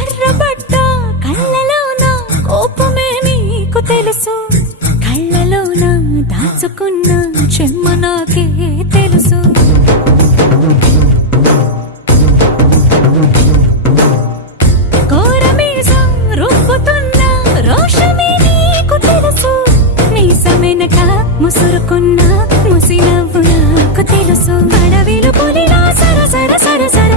ఎర్రబడ్డ కళ్ళలోన కోపమే నీకు తెలుసు, కళ్ళలోన దాచుకున్న చెమ్మ నాకే తెలుసు. కోరమీసం రుబ్బుతున్న రోషమే నీకు తెలుసు, మీసమెనక ముసురుకున్న ముసి నవ్వు నాకు తెలుసు. అడవిలు పులిలా సర సర సర సర